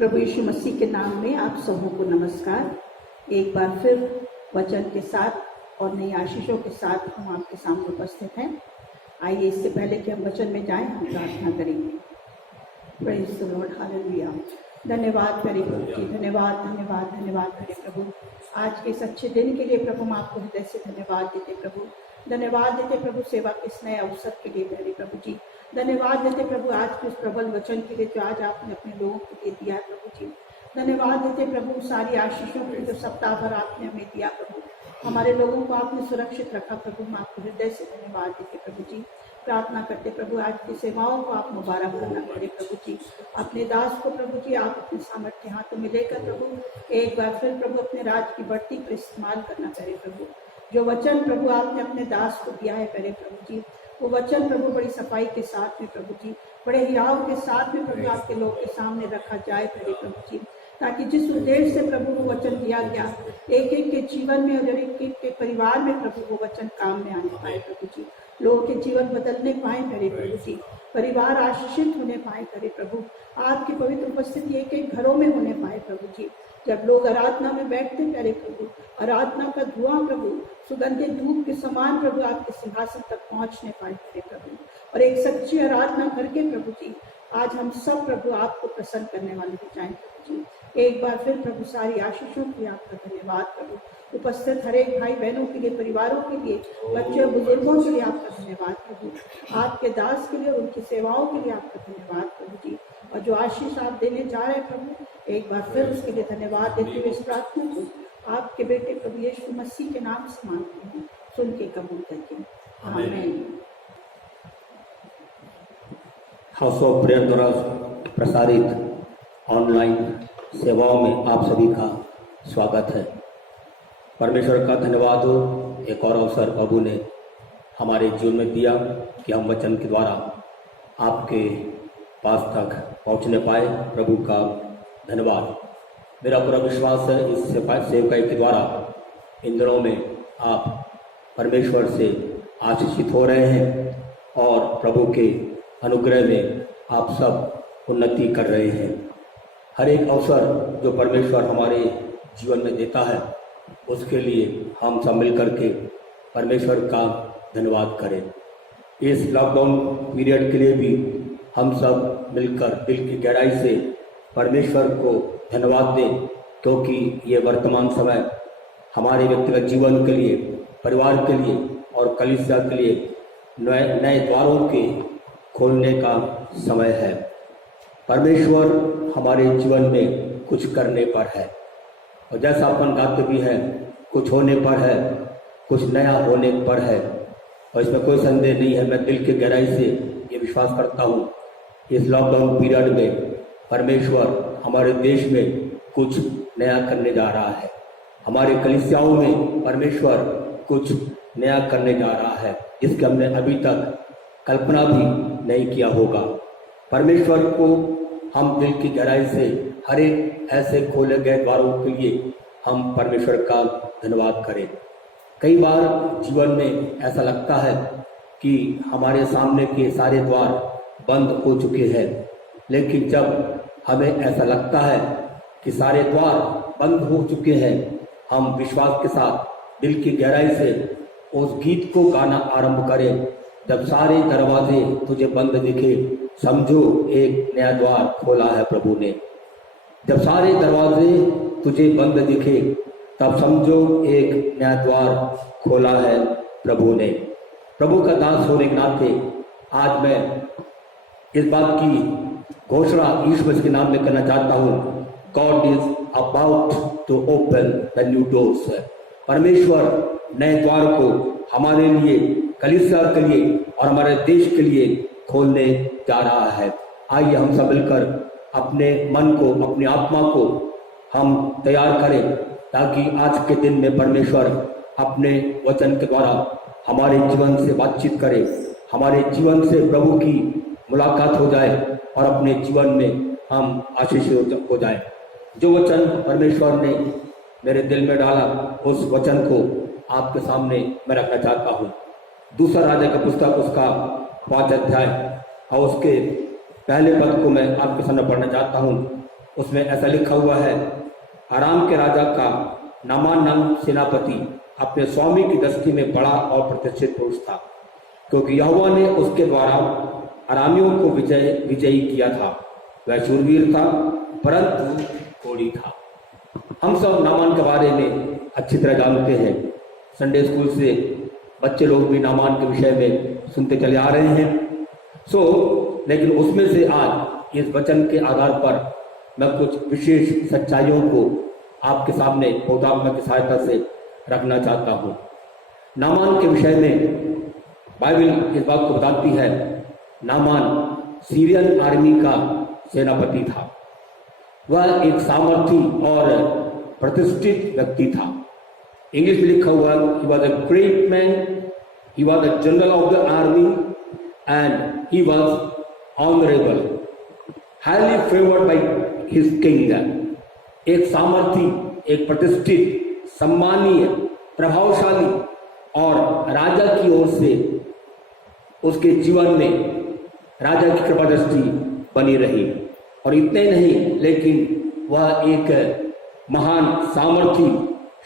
प्रभु यीशु मसीह के नाम में आप सबों को नमस्कार। एक बार फिर वचन के साथ और नई आशीषों के साथ हम आपके सामने उपस्थित हैं। आइए इससे पहले कि हम वचन में जाएं, हम प्रार्थना करेंगे। Praise the Lord, hallelujah. धन्यवाद करें प्रभु जी, धन्यवाद धन्यवाद धन्यवाद करें प्रभु आज के इस अच्छे दिन के लिए। प्रभु हम आपको हृदय से धन्यवाद देते प्रभु, धन्यवाद देते प्रभु सेवा के इस नए अवसर के लिए मेरे प्रभु जी। धन्यवाद देते प्रभु आज के इस प्रबल वचन के लिए जो आज आपने अपने लोगों को दे दिया है प्रभु जी। धन्यवाद देते प्रभु सारी आशीषों के जो सप्ताह भर आपने हमें दिया प्रभु, हमारे लोगों को आपने सुरक्षित रखा प्रभु। हम आपको हृदय से धन्यवाद देते प्रभु जी। प्रार्थना करते प्रभु आज की सेवाओं को आप मुबारक करना करे प्रभु जी। अपने दास को प्रभु जी आप अपने सामर्थ्य हाथों में लेकर प्रभु एक बार फिर प्रभु अपने राज की बढ़ती पर इस्तेमाल करना करे प्रभु। जो वचन प्रभु आपने अपने दास को दिया है करे प्रभु जी, वो वचन प्रभु बड़ी सफाई के साथ में प्रभु जी, बड़े हियाव के साथ में प्रभु आपके लोग के सामने रखा जाए करे प्रभु जी, ताकि जिस उद्देश्य से प्रभु वो वचन दिया गया एक एक के जीवन में और एक एक के परिवार में प्रभु वो वचन काम में आने पाए प्रभु जी। लोगों के जीवन बदलने पाए करे प्रभु जी, परिवार आशीषित होने पाए करे प्रभु। आपकी पवित्र उपस्थिति एक एक घरों में होने पाए प्रभु जी। जब लोग आराधना में बैठते करे प्रभु, आराधना का धुआं प्रभु सुगंधित धूप के समान प्रभु आपके सिंहासन तक पहुंचने पाए करे प्रभु। और एक सच्ची आराधना करके प्रभु जी आज हम सब प्रभु आपको प्रसन्न करने वाले हो जाएं प्रभु जी। एक बार फिर प्रभु सारी आशीषों के लिए आपका धन्यवाद प्रभु। उपस्थित हर एक भाई बहनों के लिए, परिवारों के लिए, बच्चे और बुजुर्गों के लिए आपका धन्यवाद प्रभु। आपके दास के लिए, उनकी सेवाओं के लिए आपका धन्यवाद प्रभु जी। और जो आशीष आप देने जा रहे हैं प्रभु, एक बार फिर उसके लिए धन्यवाद देते हुए इस प्रार्थना को आपके बेटे प्रभु यीशु मसीह के नाम से मांगते हैं, सुन के कबूल करके आमीन। हाउस ऑफ प्रेयर द्वारा प्रसारित ऑनलाइन सेवाओं में आप सभी का स्वागत है। परमेश्वर का धन्यवाद हो, एक और अवसर प्रभु ने हमारे जीवन में दिया कि हम वचन के द्वारा आपके पास तक पहुंचने पाए। प्रभु का धन्यवाद। मेरा पूरा विश्वास है इस सेवकाई के द्वारा इन दिनों में आप परमेश्वर से आशीषित हो रहे हैं और प्रभु के अनुग्रह में आप सब उन्नति कर रहे हैं। हर एक अवसर जो परमेश्वर हमारे जीवन में देता है उसके लिए हम सब मिल करके परमेश्वर का धन्यवाद करें। इस लॉकडाउन पीरियड के लिए भी हम सब मिलकर दिल की गहराई से परमेश्वर को धन्यवाद दें, क्योंकि ये वर्तमान समय हमारे व्यक्तिगत जीवन के लिए, परिवार के लिए और कलीसिया के लिए नए द्वारों के खोलने का समय है। परमेश्वर हमारे जीवन में कुछ करने पर है और जैसा अपन गाते भी हैं, कुछ होने पर है, कुछ नया होने पर है और इसमें कोई संदेह नहीं है। मैं दिल की गहराई से ये विश्वास करता हूँ इस लॉकडाउन पीरियड में परमेश्वर हमारे देश में कुछ नया करने जा रहा है। हमारे कलीसियाओं में परमेश्वर कुछ नया करने जा रहा है जिसकी हमने अभी तक कल्पना भी नहीं किया होगा। परमेश्वर को हम दिल की गहराई से हर एक ऐसे खोले गए द्वारों के लिए हम परमेश्वर का धन्यवाद करें। कई बार जीवन में ऐसा लगता है कि हमारे सामने के सारे द्वार बंद हो चुके हैं, लेकिन जब हमें ऐसा लगता है कि सारे द्वार बंद हो चुके हैं, हम विश्वास के साथ दिल की गहराई से उस गीत को गाना आरंभ करें। जब सारे दरवाजे तुझे बंद दिखे, समझो एक नया द्वार खोला है प्रभु ने। जब सारे दरवाजे तुझे बंद दिखे, तब समझो एक नया द्वार खोला है प्रभु ने। प्रभु का दास होने के नाते आज मैं इस बात की घोषणा यीशु मसीह के नाम में करना चाहता हूँ, God is about to open the new doors. परमेश्वर नए द्वार को हमारे लिए, कलीसिया के लिए और हमारे देश के लिए खोलने जा रहा है। आइए हम सब मिलकर अपने मन को, अपनी आत्मा को हम तैयार करें ताकि आज के दिन में परमेश्वर अपने वचन के द्वारा हमारे जीवन से बातचीत करे, हमारे जीवन से प्रभु की मुलाकात हो जाए और अपने जीवन में हम आशीषित हो जाए। जो वचन परमेश्वर ने मेरे दिल में डाला उस वचन को आपके सामने मैं रखना चाहता हूँ। दूसरा राजा का पुस्तक उसका 5 अध्याय और उसके पहले पद को मैं आपके सामने पढ़ना चाहता हूँ। उसमें ऐसा लिखा हुआ है, अराम के राजा का नामान नाम सेनापति अपने स्वामी की दृष्टि में बड़ा और प्रतिष्ठित पुरुष था, क्योंकि यहोवा ने उसके द्वारा अरामियों को विजयी किया था। वह शूरवीर था परंतु कोढ़ी था। हम सब नामान के बारे में अच्छी तरह जानते हैं। संडे स्कूल से बच्चे लोग भी नामान के विषय में सुनते चले आ रहे हैं। लेकिन उसमें से आज इस वचन के आधार पर मैं कुछ विशेष सच्चाइयों को आपके सामने पौधात्मा की सहायता से रखना चाहता हूँ। नामान के विषय में बाइबल इस बात को बताती है, नामान सीरियन आर्मी का सेनापति था। वह एक सामर्थी और प्रतिष्ठित व्यक्ति था। इंग्लिश में लिखा हुआ, he was a great man, he was a general of the army and he was honorable, highly favored by his king। एक सामर्थी, एक प्रतिष्ठित, सम्मानीय, प्रभावशाली और राजा की ओर से उसके जीवन में राजा की कृपा दृष्टि बनी रही। और इतने नहीं, लेकिन वह एक महान सामर्थी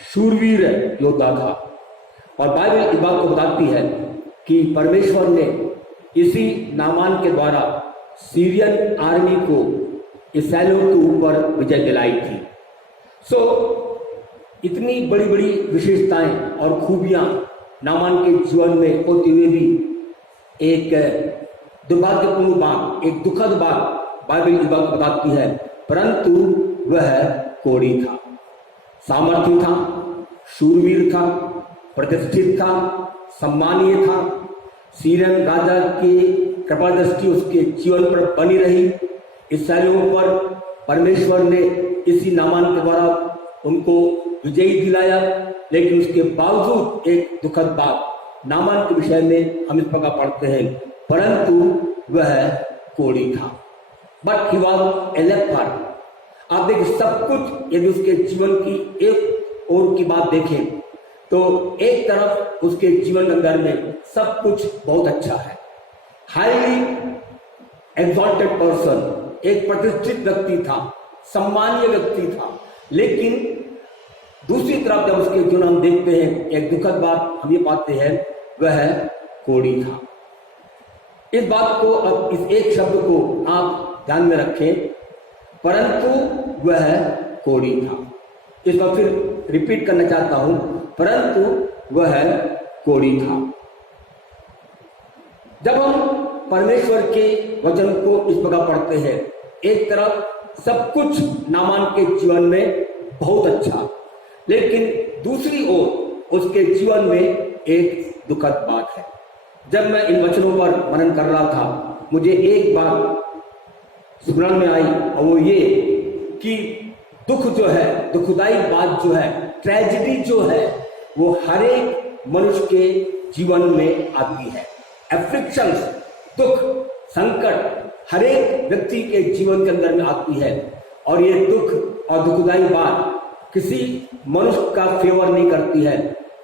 शूरवीर योद्धा था। और बाइबल इस बात को बताती है कि परमेश्वर ने इसी नामान के द्वारा सीरियन आर्मी को इसराइलियों के ऊपर विजय दिलाई थी। इतनी बड़ी बड़ी विशेषताएं और खूबियां नामान के जीवन में होते हुए भी एक दुर्भाग्यपूर्ण बात, एक दुखद बात बाइबल इस बात बताती है, परंतु वह कोढ़ी था। सामर्थी था, शूरवीर था, प्रतिष्ठित था, सम्मानीय था। सीरियन राजा की कृपा दृष्टि उसके जीवन पर बनी रही। इसराइलियों पर परमेश्वर ने इसी नामान के द्वारा उनको विजयी दिलाया। लेकिन उसके बावजूद एक दुखद बात नामान के विषय में हम इस प्रकार पढ़ते हैं, परंतु वह कोढ़ी था। But he was a leopard. आप देखिए, सब कुछ यदि उसके जीवन की एक ओर की बात देखें तो एक तरफ उसके जीवन अंदर में सब कुछ बहुत अच्छा है, हाईली एक्सॉल्टेड पर्सन, एक प्रतिष्ठित व्यक्ति था, सम्मानीय व्यक्ति था। लेकिन दूसरी तरफ जब उसके जीवन हम देखते हैं, एक दुखद बात हम ये पाते हैं, वह कोढ़ी था। इस बात को, अब इस एक शब्द को आप ध्यान में रखें, परंतु वह कोढ़ी था। इस बार फिर रिपीट करना चाहता हूं, परंतु वह कोढ़ी था। जब हम परमेश्वर के वचन को इस प्रकार पढ़ते हैं, एक तरफ सब कुछ नामान के जीवन में बहुत अच्छा, लेकिन दूसरी ओर उसके जीवन में एक दुखद बात है। जब मैं इन वचनों पर मनन कर रहा था, मुझे एक बात स्मरण में आई, और वो ये कि दुख जो है, दुखदाई बात जो है, ट्रेजेडी जो है, वो हर एक मनुष्य के जीवन में आती है। एफ्लिक्शंस, दुख, संकट हर एक व्यक्ति के जीवन के अंदर में आती है। और ये दुख और दुखदाई बात किसी मनुष्य का फेवर नहीं करती है,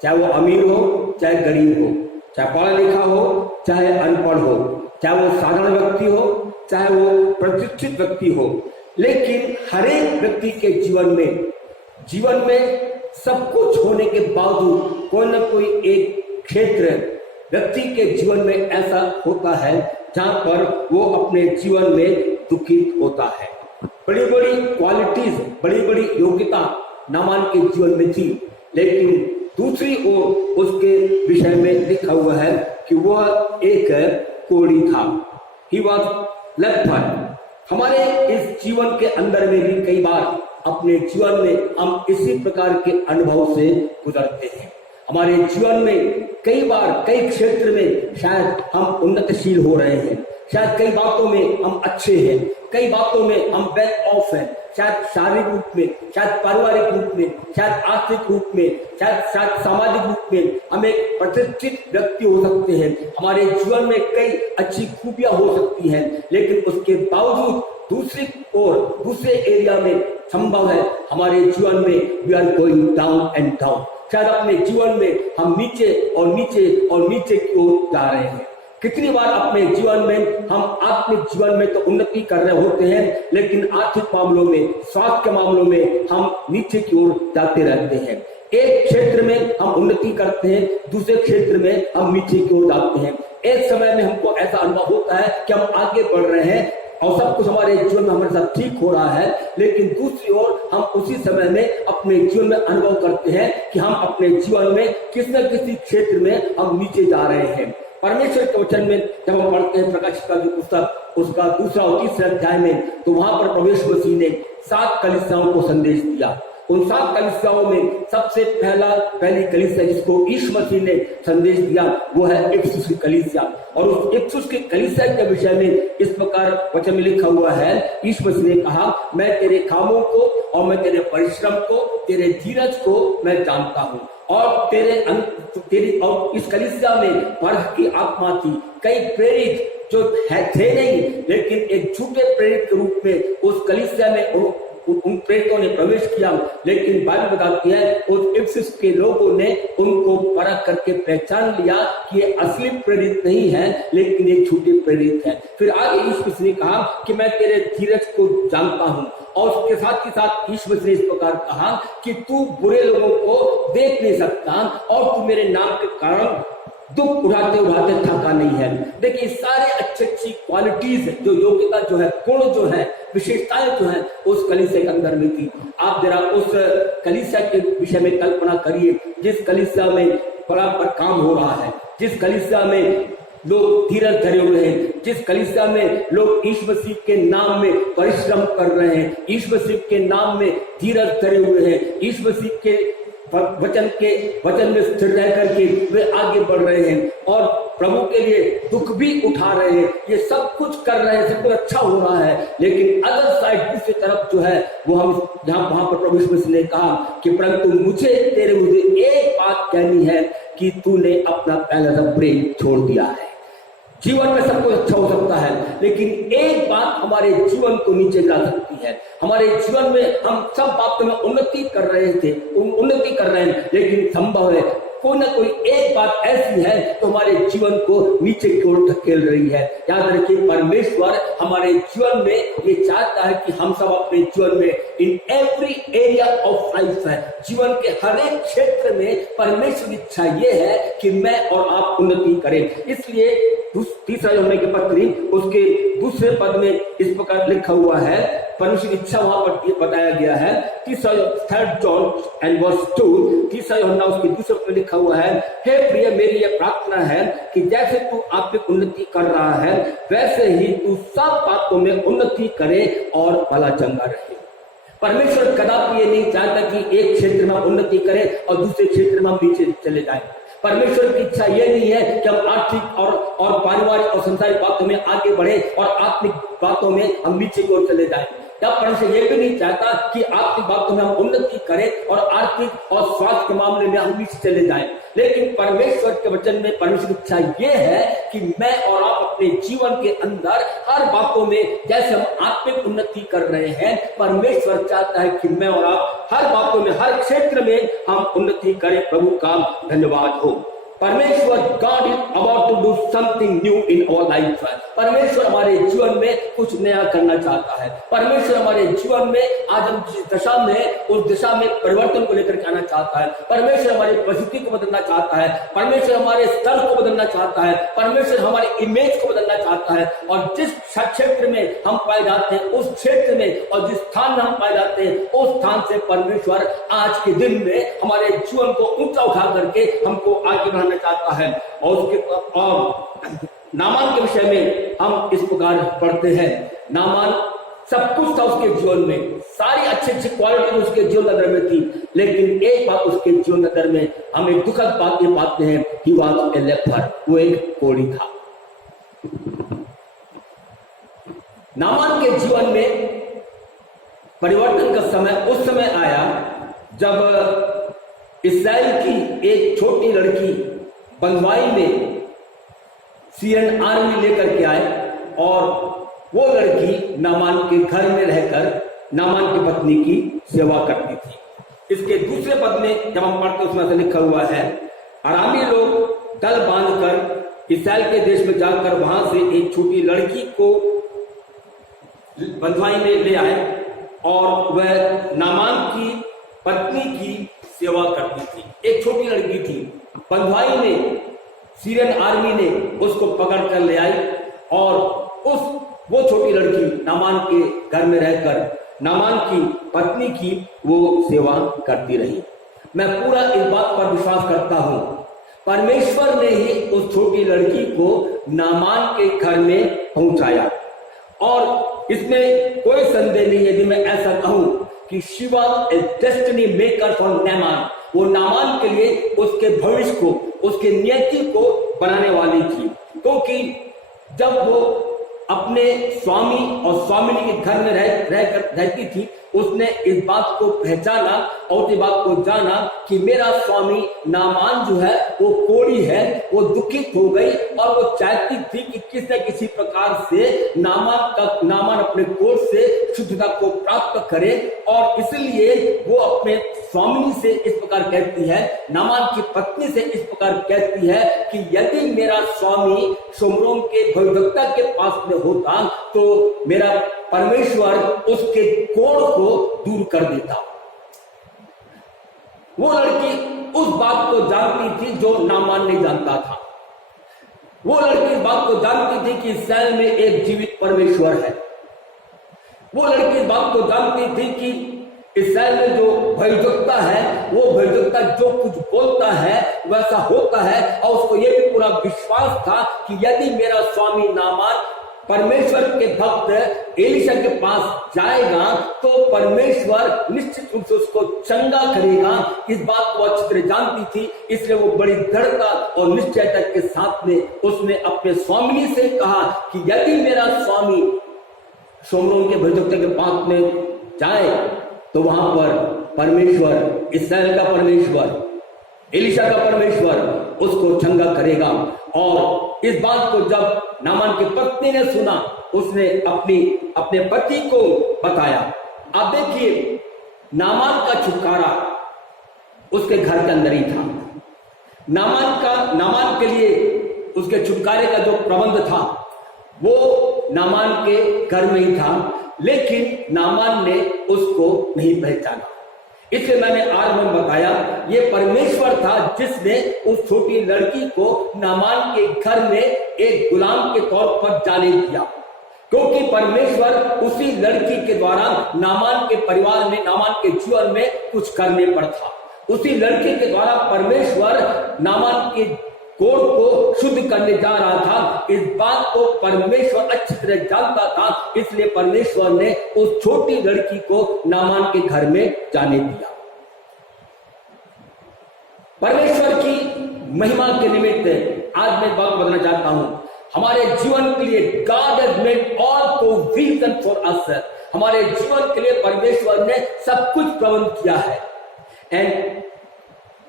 चाहे वो अमीर हो, चाहे गरीब हो, चाहे पढ़ा लिखा हो, चाहे अनपढ़ हो, चाहे वो साधारण व्यक्ति हो, चाहे वो प्रतिष्ठित व्यक्ति हो। लेकिन हर एक व्यक्ति के जीवन में सब कुछ होने के बावजूद कोई ना कोई एक क्षेत्र व्यक्ति के जीवन में ऐसा होता है जहां पर वो अपने जीवन में दुखित होता है। बड़ी बड़ी क्वालिटीज, बड़ी बड़ी योग्यता नामान के जीवन में थी, लेकिन दूसरी ओर उसके विषय में लिखा हुआ है कि वह एक कोढ़ी था। He was leopard. हमारे इस जीवन के अंदर में भी कई बार अपने जीवन में हम इसी प्रकार के अनुभव से गुजरते हैं। हमारे जीवन में कई बार कई क्षेत्र में शायद हम उन्नतशील हो रहे हैं, शायद कई बातों में हम अच्छे हैं, कई बातों में हम वेल ऑफ हैं, शायद शारीरिक रूप में, शायद पारिवारिक रूप में, शायद आर्थिक रूप में, शायद सामाजिक रूप में हम एक प्रतिष्ठित व्यक्ति हो सकते हैं। हमारे जीवन में कई अच्छी खूबियां हो सकती हैं, लेकिन उसके बावजूद दूसरी ओर, दूसरे एरिया में संभव है हमारे जीवन में we are going down and down. शायद अपने जीवन में हम नीचे और नीचे और नीचे की ओर जा रहे हैं। कितनी बार अपने जीवन में हम आत्मिक जीवन में तो उन्नति कर रहे होते हैं, लेकिन आर्थिक मामलों में, स्वास्थ्य के मामलों में हम नीचे की ओर जाते रहते हैं। एक क्षेत्र में हम उन्नति करते हैं, दूसरे क्षेत्र में हम नीचे की ओर जाते हैं। एक समय में हमको ऐसा अनुभव होता है कि हम आगे बढ़ रहे हैं और सब कुछ हमारे जीवन में हमारे साथ ठीक हो रहा है, लेकिन दूसरी ओर हम उसी समय में अपने जीवन में अनुभव करते हैं कि हम अपने जीवन में किसी न किसी क्षेत्र में हम नीचे जा रहे हैं। परमेश्वर के वचन में जब हम पढ़ते हैं प्रकाशित का जो पुस्तक, उसका 2 और 3 अध्याय में, तो वहां पर प्रभु यीशु मसीह ने 7 कलीसियाओं को संदेश दिया। उन 7 कलीसियाओं में सबसे पहली कलीसिया जिसको यीशु मसीह ने संदेश दिया वो है इफिसुस की कलीसिया। और उस इफिसुस की कलीसिया के विषय में इस प्रकार वचन में लिखा हुआ है, यीशु मसीह ने कहा, मैं तेरे कामों को और मैं तेरे परिश्रम को, तेरे धीरज को मैं जानता हूँ, और तेरी और इस कलीसिया में परख की आत्मा थी। कई प्रेरित जो थे नहीं, लेकिन एक झूठे प्रेरित के रूप में उस कलीसिया में उन प्रेरितों ने प्रवेश किया, लेकिन बाइबल बताती है उस इफिसुस के लोगों ने उनको परख करके पहचान लिया कि ये असली प्रेरित नहीं है, लेकिन ये झूठे प्रेरित है। फिर आगे यीशु मसीह ने कहा कि मैं तेरे धीरज को जानता हूं, और उसके साथ ही साथ यीशु मसीह ने इस प्रकार कहा कि तू बुरे लोगों को देख नहीं सकता और तू मेरे नाम के कारण दुख उठाते उठाते थका नहीं है। देखिए सारे अच्छी क्वालिटीज जो योग्यता जो है, गुण जो है, विशेषताएं जो है उस कलीसिया के अंदर में थी। आप जरा उस कलीसिया के विषय में कल्पना करिए जिस कलीसिया में बराबर काम हो रहा है, जिस कलीसिया में लोग धीरज धरे हुए हैं, जिस कलीसिया में लोग यीशु मसीह के नाम में परिश्रम कर रहे हैं, यीशु मसीह के नाम में धीरज धरे हुए हैं, यीशु मसीह के वचन में स्थिर रह करके वे आगे बढ़ रहे हैं और प्रभु के लिए दुख भी उठा रहे हैं। ये सब कुछ कर रहे हैं, सब कुछ अच्छा हो रहा है, लेकिन अदर साइड दूसरी तरफ जो है वो हम वहां पर प्रभु यीशु मसीह ने कहा कि परंतु मुझे एक बात कहनी है कि तूने अपना पहला प्रेम छोड़ दिया है। जीवन में सब कुछ अच्छा हो सकता है, लेकिन एक बात हमारे जीवन को नीचे गिरा सकती है। हमारे जीवन में हम सब बातों में उन्नति कर रहे हैं, लेकिन संभव है कोई ना कोई एक बात ऐसी है तो हमारे जीवन को नीचे की ओर धकेल रही है। याद रखिए, परमेश्वर हमारे जीवन में ये चाहता है कि हम सब अपने जीवन में in every area of life है, जीवन के हर एक क्षेत्र में परमेश्वर की इच्छा ये है कि मैं और आप उन्नति करें। इसलिए 3 यूहन्ना की पत्री उसके 2 पद में इस प्रकार लिखा हुआ है, परमेश्वर की इच्छा वहां पर बताया गया है। 3 जॉन एंड वर्स 2, 3 यूहन्ना उसके 2 पद में लिखा हुआ है, हे प्रिय, मेरी यह प्रार्थना है कि जैसे तू आत्मिक उन्नति कर रहा है वैसे ही तू सब बातों में उन्नति करे और भला चंगा रहे। परमेश्वर कदापि ये नहीं चाहता कि एक क्षेत्र में उन्नति करें और दूसरे क्षेत्र में हम नीचे चले जाएं। परमेश्वर की इच्छा यह नहीं है कि हम आर्थिक और पारिवारिक और संसारिक बातों में आगे बढ़े और आत्मिक बातों में हम नीचे की ओर चले जाएं। तब परमेश्वर ये भी नहीं चाहता कि आर्थिक बातों में हम उन्नति करें और आर्थिक और स्वास्थ्य के मामले में हम नीचे चले जाएं। लेकिन परमेश्वर के वचन में परमेश्वर की इच्छा ये है कि मैं और आप अपने जीवन के अंदर हर बातों में जैसे हम आत्मिक उन्नति कर रहे हैं, परमेश्वर चाहता है कि मैं और आप हर बातों में, हर क्षेत्र में हम उन्नति करें। प्रभु का धन्यवाद हो। परमेश्वर God is about to do something new in our life. परमेश्वर हमारे जीवन में कुछ नया करना चाहता है। परमेश्वर हमारे जीवन में आज हम जिस दशा में उस दिशा में परिवर्तन को लेकर के आना चाहता है। परमेश्वर हमारी परिस्थिति को बदलना चाहता है। परमेश्वर हमारे स्तर को बदलना चाहता है। परमेश्वर हमारी इमेज को बदलना चाहता है। और जिस क्षेत्र में हम पाए जाते हैं उस क्षेत्र में, और जिस स्थान में हम पाए जाते हैं उस स्थान से परमेश्वर आज के दिन में हमारे जीवन को ऊंचा उठा करके हमको आगे बढ़ाना चाहता है। और उसके नामान के विषय में हम इस प्रकार पढ़ते हैं। नामान सब कुछ था उसके जीवन में, सारी अच्छी क्वालिटी उसके जीवन अंदर में थी, लेकिन एक बात उसके जीवन अंदर में हम एक दुखद बात ये पाते हैं, ही वाज ए लेपर, वो एक कोढ़ी था। नामान के जीवन में परिवर्तन का समय उस समय आया जब इस्राएल की एक छोटी लड़की बंधुआई में सीरियन आर्मी लेकर के आए और वो लड़की नामान के घर में रहकर नामान की पत्नी की सेवा करती थी। इसके 2 पद में जब हम पढ़ते उसमें से लिखा हुआ है, अरामी लोग दल बांधकर इस्राएल के देश में जाकर वहां से एक छोटी लड़की को बंधुआई में ले आए और वह नामान की पत्नी की सेवा करती थी। एक छोटी लड़की थी, बंधुआई में सीरियन आर्मी ने उसको पकड़ कर ले आई और वो छोटी लड़की नामान के घर में रहकर नामान की पत्नी की वो सेवा करती रही। मैं पूरा इस बात पर विश्वास करता हूं, परमेश्वर ने ही उस छोटी लड़की को नामान के घर में पहुंचाया और इसमें कोई संदेह नहीं यदि मैं ऐसा कहूं कि she was a destiny maker for Naaman. वो नामान के लिए उसके भविष्य को, उसके नियति को बनाने वाली थी, क्योंकि जब वो अपने स्वामी और स्वामिनी के घर में रहती थी, उसने इस बात को पहचाना और इस बात को जाना कि मेरा स्वामी नामान जो है वो कोढ़ी है। वो दुखित हो गई और वो चाहती थी कि किसी न किसी प्रकार से नामान अपने कोढ़ से शुद्धता को प्राप्त करे और इसलिए वो अपने स्वामिनी से इस प्रकार कहती है, नामान की पत्नी से इस प्रकार कहती है कि यदि मेरा स्वामी शोमरोन के भविष्यवक्ता के पास में होता तो मेरा परमेश्वर उसके कोढ़ को दूर कर देता। वो लड़की उस बात को जानती थी जो नामान नहीं जानता था। वो लड़की इस बात को जानती थी कि इस्राएल में एक जीवित परमेश्वर है। वो लड़की इस बात को जानती थी कि इस्राएल में जो भविष्यवक्ता है वो भविष्यवक्ता जो कुछ बोलता है वैसा होता है और उसको यह भी पूरा विश्वास था कि यदि मेरा स्वामी नामान परमेश्वर के भक्त एलिशा के पास जाएगा तो परमेश्वर निश्चित रूप से उसको चंगा करेगा। इस बात को अच्छी तरह जानती थी, इसलिए वो बड़ी दृढ़ता और निश्चयता के साथ में उसने अपने स्वामिनी से कहा कि यदि मेरा स्वामी शोमरोन के भविष्यवक्ता के पास में जाए तो वहां पर परमेश्वर, इस्राएल का परमेश्वर, एलिशा का परमेश्वर उसको चंगा करेगा। और इस बात को जब नामान की पत्नी ने सुना, उसने अपने पति को बताया। अब देखिए, नामान का छुटकारा उसके घर के अंदर ही था। नामान के लिए उसके छुटकारे का जो प्रबंध था वो नामान के घर में ही था, लेकिन नामान ने उसको नहीं पहचाना। इसलिए मैंने आज में बताया ये परमेश्वर था जिसने उस छोटी लड़की को नामान के घर में एक गुलाम के तौर पर जाने दिया, क्योंकि परमेश्वर उसी लड़की के द्वारा नामान के परिवार में, नामान के जीवन में कुछ करने पर था। उसी लड़की के द्वारा परमेश्वर नामान के कोढ़ को शुद्ध करने जा रहा था। इस बात को परमेश्वर अच्छी तरह जानता था, इसलिए परमेश्वर ने उस छोटी लड़की को नामान के घर में जाने दिया। परमेश्वर की महिमा के निमित्त आज मैं बात बताना चाहता हूं, हमारे जीवन के लिए God has made all provision for us. हमारे जीवन के लिए परमेश्वर ने सब कुछ प्रबंध किया है। And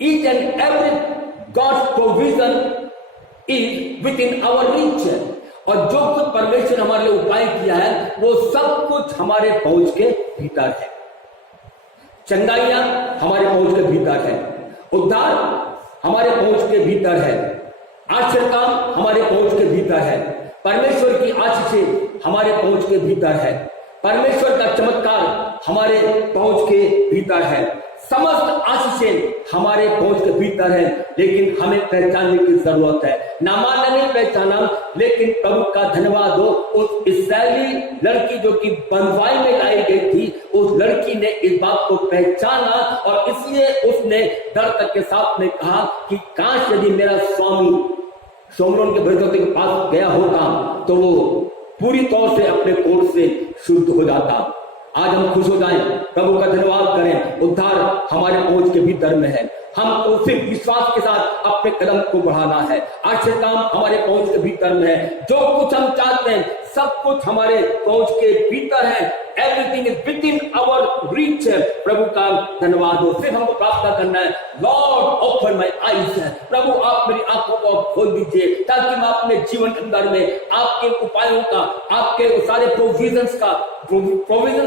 each and every God's provision is within our reach। और जो कुछ परमेश्वर हमारे लिए उपाय किया है वो सब कुछ हमारे पहुंच के भीतर है। चंगाइयां हमारे पहुंच के भीतर है, उद्धार हमारे पहुंच के भीतर है, आश्चर्य काम हमारे पहुंच के भीतर है, परमेश्वर की आशीषें हमारे पहुंच के भीतर है, परमेश्वर का चमत्कार हमारे पहुंच के भीतर है, समस्त आशीषें हमारे पहुंच के भीतर है। लेकिन हमें पहचानने की जरूरत है। नामान ने नहीं पहचाना, लेकिन प्रभु का धन्यवाद हो, उस इस्राएली लड़की जो कि बंधुआई में लाई गई थी, उस लड़की ने इस बात को पहचाना और इसलिए उसने दृढ़ता के साथ में कहा कि काश यदि मेरा स्वामी शोमरोन के भविष्यवक्ता के पास गया होता तो वो पूरी तौर से अपने कोढ़ से शुद्ध हो जाता। आज हम खुश हो जाएं, प्रभु का धन्यवाद करें, उद्धार हमारे पहुंच के भीतर में है। हमको सिर्फ विश्वास के साथ अपने कदम को बढ़ाना है। आश्चर्य काम हमारे पहुंच के भीतर में है। जो कुछ हम चाहते हैं सब कुछ हमारे पहुंच के भीतर है। Everything is within our reach. प्रभु का धन्यवाद हो। सिर्फ हमको प्रार्थना करना है, लॉर्ड ओपन माय आईज। प्रभु आप मेरी आंखों को खोल दीजिए ताकि मैं अपने जीवन के अंदर में आपके उपायों का, आपके सारे प्रोविजंस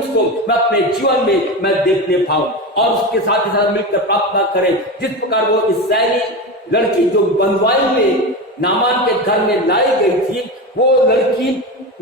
को मैं अपने जीवन में मैं देखने पाऊं। और उसके साथ ही साथ मिलकर प्रार्थना करें जिस प्रकार वो इस्राएली लड़की जो बंधुआई में नामान के घर में लाई गई थी, वो लड़की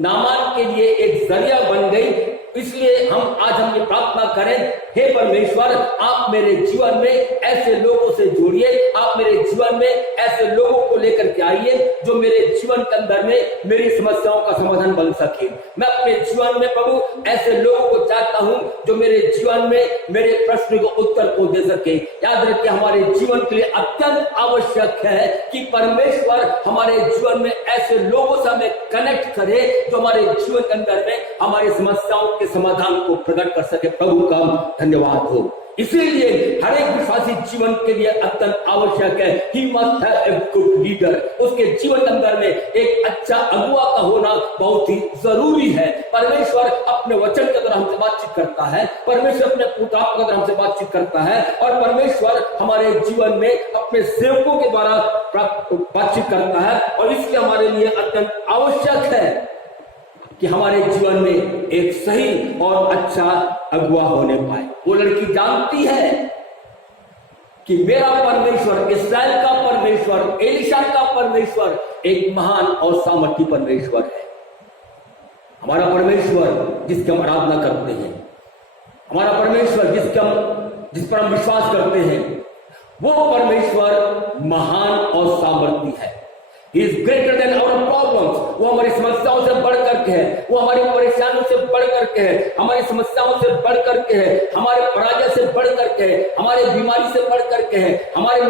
नामान के लिए एक जरिया बन गई। इसलिए आज हम ये प्रार्थना करें, हे परमेश्वर, आप मेरे जीवन में ऐसे लोगों से जोड़िए, आप मेरे जीवन में ऐसे लोगों को लेकर के आइए जो मेरे जीवन के अंदर में मेरी समस्याओं का समाधान बन सके। मैं अपने जीवन में प्रभु ऐसे लोगों को चाहता हूं जो मेरे जीवन में मेरे प्रश्न को उत्तर को दे सके। याद रखिए, हमारे जीवन के लिए अत्यंत आवश्यक है कि परमेश्वर हमारे जीवन में ऐसे लोगों से हमें कनेक्ट करे जो हमारे जीवन के अंदर में हमारी समस्याओं के समाधान को प्रकट कर सके। प्रभु का धन्यवाद हो। इसीलिए हर एक विश्वासी जीवन के लिए अत्यंत आवश्यक है, he must have a good leader. उसके जीवन के अंदर में एक अच्छा अगुवा का होना बहुत ही जरूरी है। परमेश्वर अपने वचन के द्वारा हमसे बातचीत करता है, परमेश्वर अपने पुत्रात्मा के द्वारा हमसे बातचीत करता है, और परमेश्वर हमारे जीवन में अपने सेवकों के द्वारा बातचीत करता है। और इसलिए हमारे लिए अत्यंत आवश्यक है कि हमारे जीवन में एक सही और अच्छा अगुवा होने पाए। वो लड़की जानती है कि मेरा परमेश्वर, इस्राएल का परमेश्वर, एलीशा का परमेश्वर एक महान और सामर्थी परमेश्वर है। हमारा परमेश्वर जिसकी हम आराधना करते हैं, हमारा परमेश्वर जिस पर हम विश्वास करते हैं, वो परमेश्वर महान और सामर्थी है। He is greater than our problems। वो हमारी समस्याओं से बढ़ करके है, वो हमारी परेशानियों से बढ़ करके है, हमारी समस्याओं से बढ़ करके है, हमारे पराजय से बढ़ करके है, हमारे बीमारी से बढ़ करके है, हमारे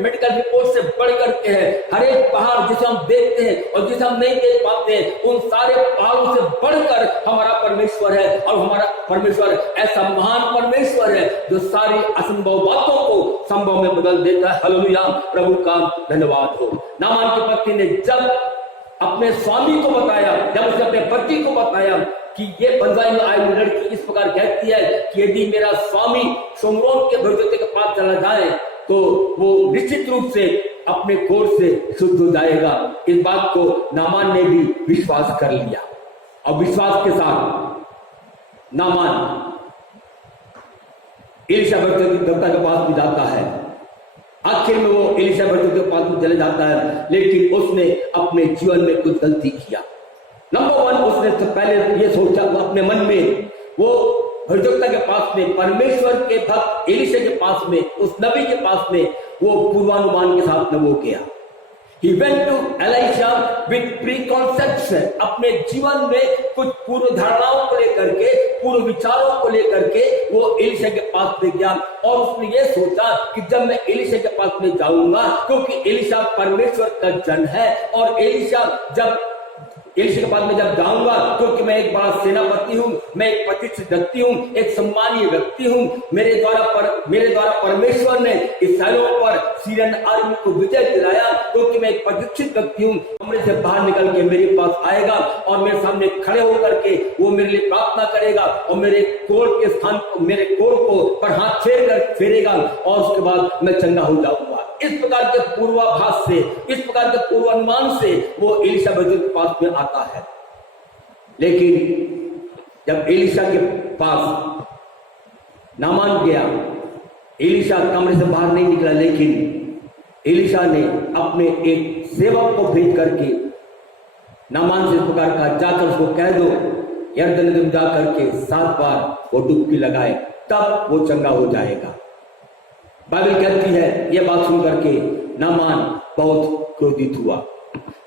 मेडिकल रिपोर्ट से बढ़ करके है। हर एक पहाड़ जिसे हम देखते हैं और जिसे हम नहीं देख पाते हैं, उन सारे पहाड़ों से बढ़कर हमारा परमेश्वर है। और हमारा परमेश्वर ऐसा महान परमेश्वर है जो सारी असंभव बातों को संभव में बदल देता है। हालेलुया, प्रभु का धन्यवाद हो। नामान की पत्नी ने जब अपने स्वामी को बताया, जब उसने अपने पति को बताया कि ये बंजाई आई लड़की इस प्रकार कहती है कि यदि मेरा स्वामी शोमरोन के भविष्य के पास चला जाए तो वो निश्चित रूप से अपने कोर से शुद्ध हो जाएगा। इस बात को नामान ने भी विश्वास कर लिया और विश्वास के साथ नामान एलीशा देवता के पास भी जाता है। आखिर में वो एलीशा के पास में चले जाता है, लेकिन उसने अपने जीवन में कुछ गलती किया। नंबर 1, उसने तो पहले ये सोचा अपने मन में, वो भविष्यवक्ता के पास में, परमेश्वर के भक्त एलीशा के पास में, उस नबी के पास में वो पूर्वानुमान के साथ में वो गया। He went to Elisha with preconception। अपने जीवन में कुछ पूर्व धारणाओं को लेकर के, पूर्व विचारों को लेकर के वो एलीशा के पास में गया और उसने ये सोचा कि जब मैं एलीशा के पास में जाऊंगा, क्योंकि एलीशा परमेश्वर का जन है, और एलीशा के पास में जब जाऊंगा, क्योंकि मैं एक बड़ा सेनापति हूं, मैं एक प्रतिष्ठित व्यक्ति हूं, एक सम्मानीय व्यक्ति हूं, मेरे द्वारा परमेश्वर ने इस्राएलियों पर सीरियन आर्मी को विजय दिलाया, क्योंकि मैं एक प्रतिष्ठित व्यक्ति हूं। कमरे से बाहर निकल के मेरे पास आएगा और मेरे सामने खड़े होकर के वो मेरे लिए प्रार्थना करेगा और मेरे कोर के स्थान, मेरे कोर को पर हाथ फेरेगा और उसके बाद मैं चंगा हो जाऊंगा। इस प्रकार के पूर्वाभास से, इस प्रकार के पूर्वानुमान से वो एलीशा के पास में आता है। लेकिन जब एलीशा के पास नामान गया, एलीशा कमरे से बाहर नहीं निकला, लेकिन एलीशा ने अपने एक सेवक को भेज करके नामान से इस प्रकार कहा, जाकर उसको कह दो यरदन में जाकर के 7 बार वो डुबकी लगाए, तब वो चंगा हो जाएगा। बाइबल कहती है, यह बात सुन करके नामान बहुत क्रोधित हुआ।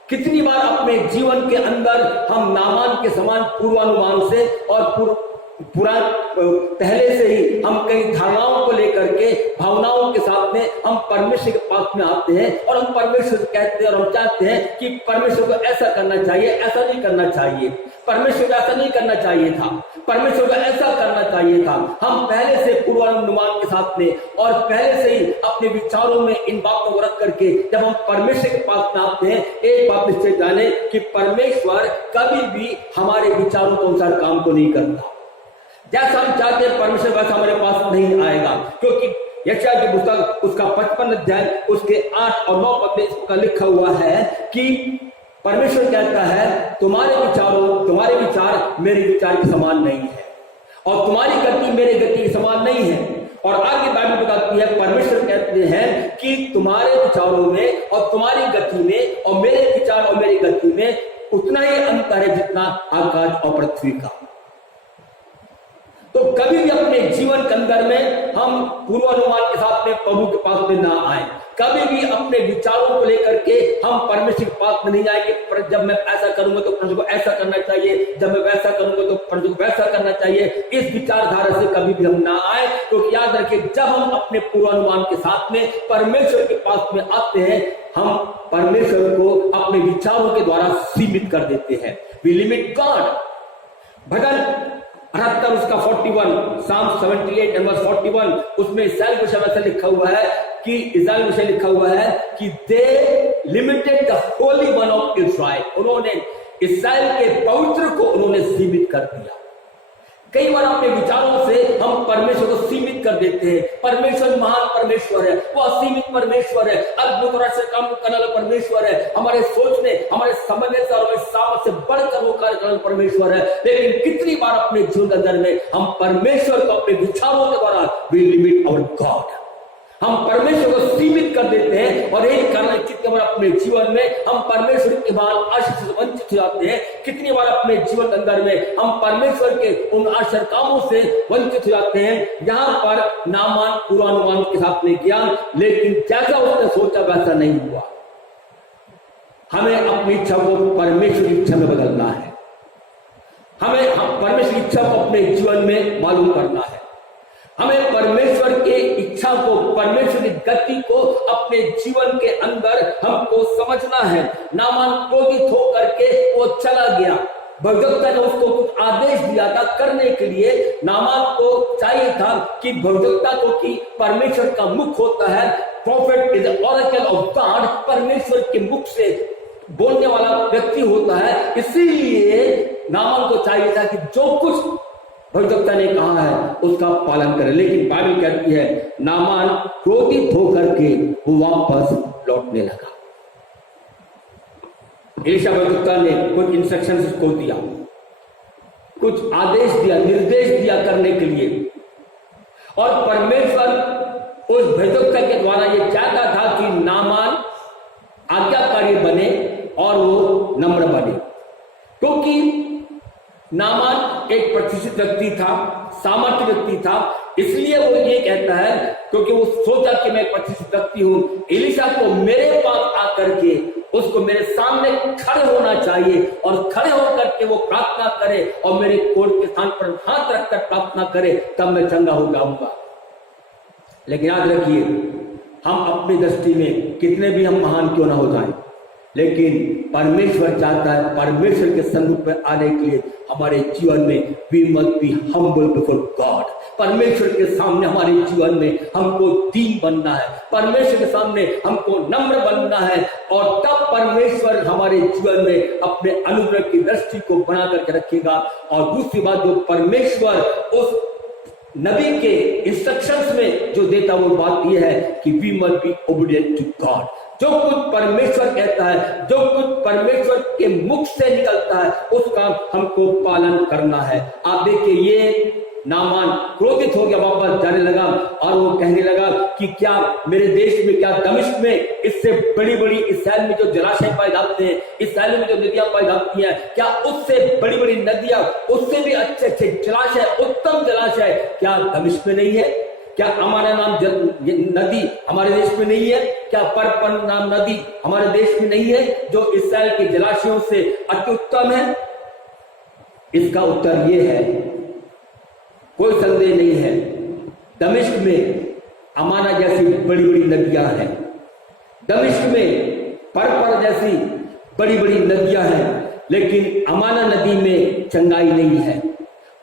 कितनी बार अपने जीवन के अंदर हम नामान के समान पूर्वानुमान से और पहले से ही हम कई धारणाओं को लेकर के, भावनाओं के साथ में हम परमेश्वर के पास में आते हैं और हम परमेश्वर से कहते हैं और हम चाहते हैं कि परमेश्वर को ऐसा करना चाहिए, ऐसा नहीं करना चाहिए, परमेश्वर को ऐसा नहीं करना चाहिए था, परमेश्वर को ऐसा करना चाहिए था। हम पहले से पूर्वानुमान के साथ में और पहले से ही अपने विचारों में इन बातों को रख करके जब हम परमेश्वर के पास में आते हैं, एक बात निश्चय जाने कि परमेश्वर कभी भी हमारे विचारों के अनुसार काम को नहीं करता। जैसा हम चाहते हैं परमेश्वर वैसा हमारे पास नहीं आएगा, क्योंकि यशायाह की पुस्तक उसका 55 अध्याय उसके 8 और 9 पद में इसका लिखा हुआ है कि परमेश्वर कहता है, तुम्हारे विचार मेरे विचार के समान नहीं है और तुम्हारी गति मेरे गति के समान नहीं है। और आगे बाइबल बताती है, परमेश्वर कहते हैं कि तुम्हारे विचारों में और तुम्हारी गति में और मेरे विचार और मेरी गति में उतना ही अंतर है जितना आकाश और पृथ्वी का। तो कभी भी अपने जीवन के अंदर में हम पूर्वानुमान के साथ में प्रभु के पास में ना आए। कभी भी अपने विचारों को लेकर के हम परमेश्वर के पास में नहीं आए कि जब मैं ऐसा करूंगा तो परमेश्वर को ऐसा करना चाहिए, जब मैं वैसा करूंगा तो परमेश्वर को वैसा करना चाहिए। इस विचारधारा से कभी भी हम ना आए। तो याद रखिए, जब हम अपने पूर्वानुमान के साथ में परमेश्वर के पास में आते हैं, हम परमेश्वर को अपने विचारों के द्वारा सीमित कर देते हैं। We limit God. भजन 78 उसका 41, Psalm 78 and verse 41, उसमें इस्राएल विषय में ऐसा लिखा हुआ है कि इस्राएल विषय लिखा हुआ है कि they limited the holy one of Israel, उन्होंने इस्राएल के पवित्र को उन्होंने सीमित कर दिया। कई बार अपने विचारों से हम परमेश्वर को सीमित कर देते हैं। परमेश्वर महान परमेश्वर है, वो असीमित परमेश्वर है, अद्भुत और आश्चर्य काम करने वाला परमेश्वर है, हमारे सोचने, हमारे समझने से और हमारे सामर्थ से बढ़कर वो कार्य करने वाला परमेश्वर है। लेकिन कितनी बार अपने जीवन के अंदर में हम परमेश्वर को अपने विचारों के द्वारा वी लिमिट आवर गॉड, हम परमेश्वर को सीमित कर देते हैं। और यही कारण है कितनी बार अपने जीवन में हम परमेश्वर के महान आशीष से वंचित हो जाते हैं। कितनी बार अपने जीवन के अंदर में हम परमेश्वर के उन आश्चर्य कामों से वंचित हो जाते हैं। यहाँ पर नामान पूर्वानुमान के साथ में ज्ञान, लेकिन जैसा उसने सोचा वैसा नहीं हुआ। हमें अपनी इच्छा को परमेश्वर की इच्छा में बदलना है। हमें परमेश्वर की इच्छा को अपने जीवन में मालूम करना है। हमें परमेश्वर के इच्छा को, परमेश्वर की गति को अपने जीवन के अंदर हमको समझना है। नामान क्रोधित होकर के वो चला गया। भगवक्ता ने उसको कुछ आदेश दिया था करने के लिए। नामान को चाहिए था कि भगवक्ता को कि परमेश्वर का मुख होता है, profit is the oracle of God, परमेश्वर के मुख से बोलने वाला व्यक्ति होता है। इसीलिए नामान को चाहिए था कि जो कुछ भगवक्ता ने कहा है उसका पालन करे। लेकिन बाइबल कहती है नामान क्रोधित होकर के वो वापस लौटने लगा। एलिशा भगवक्ता ने कुछ इंस्ट्रक्शंस उसको दिया, कुछ आदेश दिया, निर्देश दिया करने के लिए। और परमेश्वर उस भगवक्ता के द्वारा ये चाहता था कि नामान आज्ञाकारी बने और वो नम्र बने, क्योंकि नामान एक प्रतिष्ठित व्यक्ति था, सामर्थ्य व्यक्ति था। इसलिए वो ये कहता है क्योंकि वो सोचा कि मैं एक प्रतिष्ठित व्यक्ति हूं, एलिशा को मेरे पास आकर के उसको मेरे सामने खड़े होना चाहिए और खड़े होकर के वो प्रार्थना करे और मेरे कोट के स्थान पर हाथ रखकर प्रार्थना करे, तब मैं चंगा हो जाऊंगा। लेकिन याद रखिए, हम अपनी दृष्टि में कितने भी हम महान क्यों ना हो जाएं, लेकिन परमेश्वर चाहता है, परमेश्वर के सन्मुख में आने के लिए हमारे जीवन में we must be humble before God. परमेश्वर के सामने हमारे जीवन में हमको दीन बनना है, परमेश्वर के सामने हमको नम्र बनना है। और तब परमेश्वर हमारे जीवन में अपने अनुग्रह की दृष्टि को बना करके रखेगा। और दूसरी बात, जो परमेश्वर उस नबी के इंस्ट्रक्शंस में जो देता वो बात यह है कि we must be obedient to God. जो कुछ परमेश्वर कहता है, जो कुछ परमेश्वर के मुख से निकलता है, उसका हमको पालन करना है। आप देखिए, ये नामान क्रोधित हो गया, वापस जाने लगा और वो कहने लगा कि क्या मेरे देश में, क्या दमिश्क में इससे बड़ी बड़ी इस्राएल में जो जलाशय पाए जाते हैं, इस्राएल में जो नदियां पाई जाती हैं, क्या उससे बड़ी बड़ी नदियां, उससे भी अच्छे अच्छे जलाशय, उत्तम जलाशय क्या दमिश्क में नहीं है? क्या अमाना नाम नदी हमारे देश में नहीं है? क्या परपन नाम नदी हमारे देश में नहीं है, जो इस्राएल के जलाशयों से अति उत्तम है? इसका उत्तर ये है, कोई संदेह नहीं है, दमिश्क में अमाना जैसी बड़ी बड़ी नदियां हैं, दमिश्क में परपर जैसी बड़ी बड़ी नदियां हैं, लेकिन अमाना नदी में चंगाई नहीं है,